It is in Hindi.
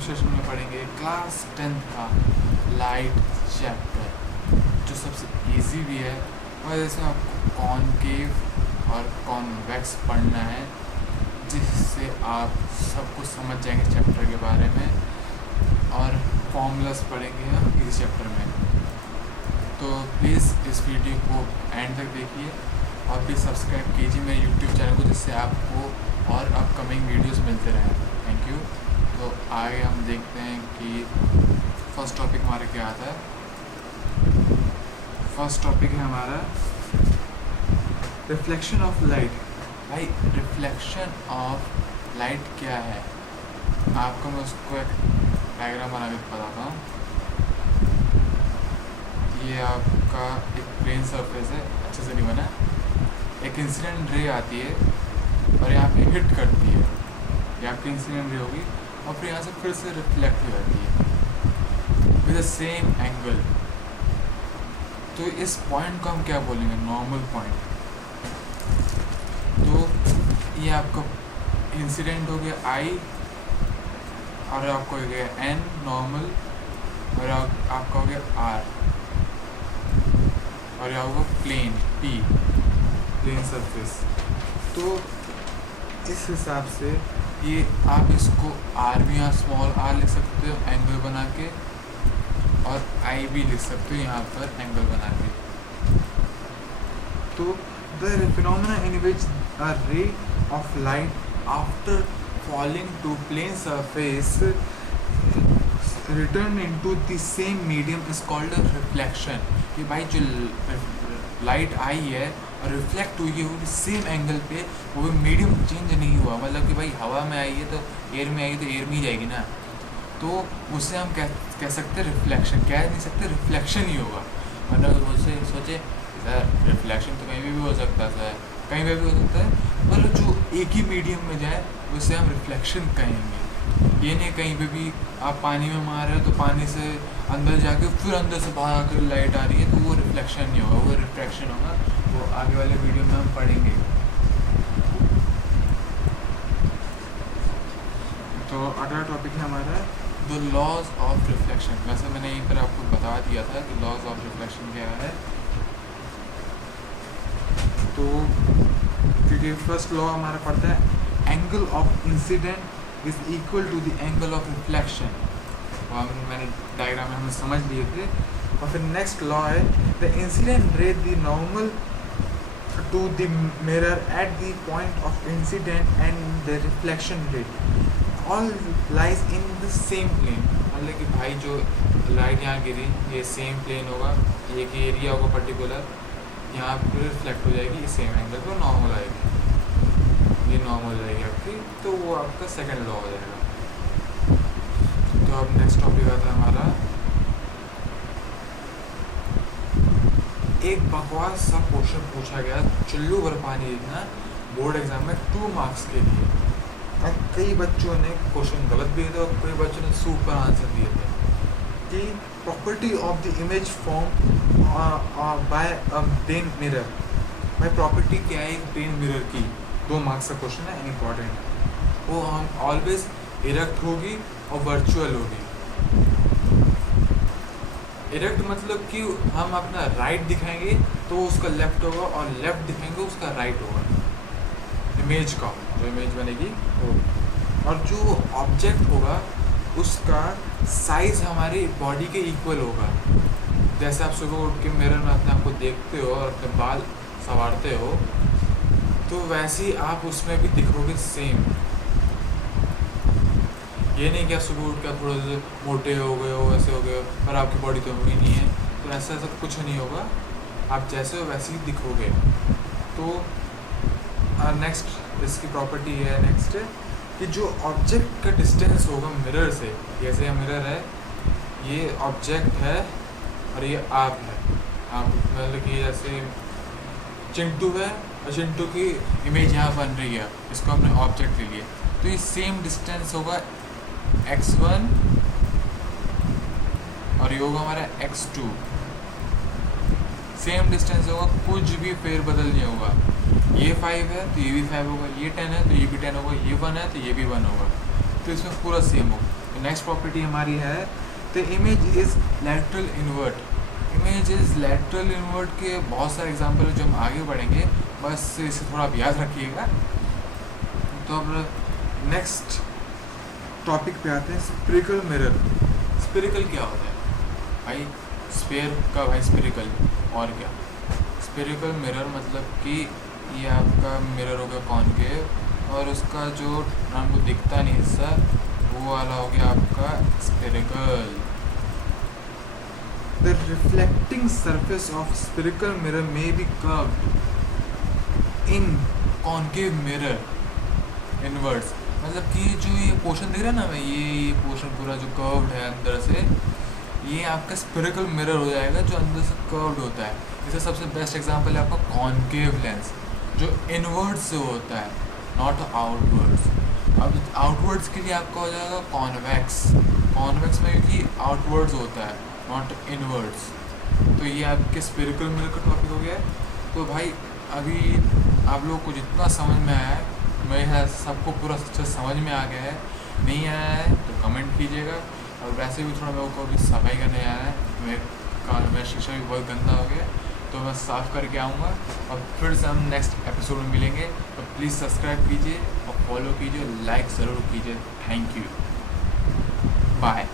सेशन में पढ़ेंगे क्लास 10th का लाइट चैप्टर, जो सबसे इजी भी है और इसमें आपको कॉनकेव और कॉन्वेक्स पढ़ना है, जिससे आप सब कुछ समझ जाएंगे चैप्टर के बारे में। और फॉर्मूलास पढ़ेंगे हम इस चैप्टर में। तो प्लीज़ इस वीडियो को एंड तक देखिए और प्लीज़ सब्सक्राइब कीजिए मेरे यूट्यूब चैनल को, जिससे आपको और अपकमिंग वीडियोस मिलते रहें। Thank you. तो आगे हम देखते हैं कि फर्स्ट टॉपिक हमारा क्या आता है। फर्स्ट टॉपिक है हमारा रिफ्लेक्शन ऑफ लाइट। भाई रिफ्लेक्शन ऑफ लाइट क्या है, आपको मैं उसको एक डायग्राम बना के बताता हूँ। ये आपका एक प्लेन सरफेस है, अच्छे से नहीं बना। एक इंसिडेंट रे आती है और यहाँ पे हिट करती है, ये आपकी इंसिडेंट रे होगी और फिर यहाँ से फिर से रिफ्लेक्ट हो जाती है विद द सेम एंगल। तो इस पॉइंट को हम क्या बोलेंगे, नॉर्मल पॉइंट। तो ये आपका इंसिडेंट हो गया आई और आपको हो गया एन नॉर्मल, और आपका हो गया आर, और यहाँ होगा प्लेन पी, प्लेन सरफेस। तो इस हिसाब से ये आप इसको आर भी यहाँ स्मॉल आर लिख सकते हो एंगल बना के, और आई भी लिख सकते हो यहाँ पर एंगल बना के। तो the phenomena in which a ray of light after falling to plane surface return into the same medium is called reflection. कि भाई जो लाइट आई है और रिफ्लेक्ट हुई है वो सेम एंगल पे, वो भी मीडियम चेंज नहीं हुआ। मतलब कि भाई हवा में आई है तो एयर में आई तो एयर में ही जाएगी ना, तो उससे हम कह सकते हैं रिफ्लेक्शन। कह नहीं सकते, रिफ्लेक्शन ही होगा। मतलब उससे सोचे सर रिफ्लेक्शन तो कहीं भी हो सकता है सर, कहीं पर भी हो सकता है, मतलब जो एक ही मीडियम में जाए उससे हम रिफ्लेक्शन कहेंगे। ये नहीं कहीं पे भी आप पानी में मार रहे हो तो पानी से अंदर जाके फिर अंदर से बाहर आकर लाइट आ रही है, तो वो रिफ्लेक्शन नहीं होगा, वो रिफ्रैक्शन होगा। वो आगे वाले वीडियो में हम पढ़ेंगे। तो अगला टॉपिक है हमारा द लॉज ऑफ रिफ्लेक्शन। वैसे मैंने यहीं पर आपको बता दिया था कि लॉज ऑफ रिफ्लेक्शन क्या है। तो क्योंकि फर्स्ट लॉ हमारा पड़ता है angle of incidence is equal to the angle of reflection. मैंने डायग्राम में हमें समझ लिए थे। और फिर नेक्स्ट लॉ है the incident ray the normal to the mirror at the point of incidence and the reflection ray all lies in the same plane. मतलब कि भाई जो लाइट यहाँ गिरी ये सेम प्लेन होगा, एक एरिया होगा पर्टिकुलर, यहाँ पर रिफ्लेक्ट हो जाएगी, सेम एंगल पर नॉर्मल आएगी, ये नॉर्मल हो जाएगी आपकी। तो वो आपका सेकंड लॉ हो जाएगा। तो अब नेक्स्ट टॉपिक आता है हमारा एक बकवास सा क्वेश्चन पूछा गया, चुल्लू भर पानी लिखना बोर्ड एग्जाम में 2 मार्क्स के लिए। और कई बच्चों ने क्वेश्चन गलत भी दिए थे और कई बच्चों ने सुपर आंसर दिए थे कि property of the image form by a plane mirror. भाई प्रॉपर्टी क्या है एक प्लेन मिरर की, 2 मार्क्स का क्वेश्चन है, इम्पॉर्टेंट। वो हम ऑलवेज इरेक्ट होगी और वर्चुअल होगी। इरेक्ट मतलब कि हम अपना राइट दिखाएंगे तो उसका लेफ्ट होगा, और लेफ्ट दिखाएंगे उसका राइट होगा, इमेज का जो इमेज बनेगी वो। और जो ऑब्जेक्ट होगा उसका साइज हमारी बॉडी के इक्वल होगा। जैसे आप सुबह उठ के मिरर में अपने आप को देखते हो और अपने बाल संवारते हो, तो वैसे ही आप उसमें भी दिखोगे सेम। ये नहीं कि आप सुबह उठ कर थोड़े से मोटे हो गए हो, वैसे हो गए हो, पर आपकी बॉडी तो हुई नहीं है, तो ऐसा कुछ नहीं होगा, आप जैसे हो वैसे ही दिखोगे। तो नेक्स्ट इसकी प्रॉपर्टी है नेक्स्ट कि जो ऑब्जेक्ट का डिस्टेंस होगा मिरर से, जैसे मिरर है, ये ऑब्जेक्ट है और ये आप है। आप मतलब कि जैसे चिंटू है और चिंटू की इमेज यहाँ बन रही है, इसको हमने ऑब्जेक्ट ले लिया, तो ये सेम डिस्टेंस होगा x1 और ये होगा हमारा x2। सेम डिस्टेंस होगा, कुछ भी फेरबदल नहीं होगा। ये 5 है तो ये भी 5 होगा, ये 10 है तो ये भी 10 होगा, ये 1 है तो ये भी 1 होगा। तो इसमें पूरा सेम होगा। तो नेक्स्ट प्रॉपर्टी हमारी है the image is lateral invert. Image is lateral invert के बहुत सारे एग्जाम्पल है जो हम आगे बढ़ेंगे, बस इसे थोड़ा आप याद रखिएगा। तो अब नेक्स्ट टॉपिक पे आते हैं, स्फेरिकल मिरर। स्फेरिकल क्या होता है भाई? स्फेयर का भाई स्फेरिकल, और क्या? स्फेरिकल मिरर मतलब कि ये आपका मिरर हो गया कॉनकेव और उसका जो हमको दिखता नहीं हिस्सा वो वाला हो गया आपका spherical. The reflecting surface of spherical mirror may be curved in concave mirror inwards. मतलब कि जो ये पोर्शन दिख रहा है ना भाई, ये पोर्शन पूरा जो कर्व्ड है अंदर से, ये आपका स्फेरिकल मिरर हो जाएगा जो अंदर से कर्व्ड होता है। इसका सबसे बेस्ट एग्जांपल है आपका कॉनकेव लेंस जो इनवर्ड्स से होता है, नॉट आउटवर्ड्स। अब आउटवर्ड्स के लिए आपका हो जाएगा कॉन्वेक्स। कॉन्वेक्स में क्योंकि आउटवर्ड्स होता है नॉट इनवर्ड्स। तो ये आपके स्फेरिकल मिरर का टॉपिक हो गया है। तो भाई अभी आप लोगों को जितना समझ में आया है, मैं सबको पूरा अच्छा समझ में आ गया है। नहीं आया है तो कमेंट कीजिएगा। और वैसे भी थोड़ा मेरे को अभी सफाई करने आया है, मेरा शिक्षा भी बहुत गंदा हो गया, तो मैं साफ़ करके आऊँगा और फिर से हम नेक्स्ट एपिसोड में मिलेंगे। तो प्लीज़ सब्सक्राइब कीजिए और फॉलो कीजिए, लाइक ज़रूर कीजिए। Thank you, bye.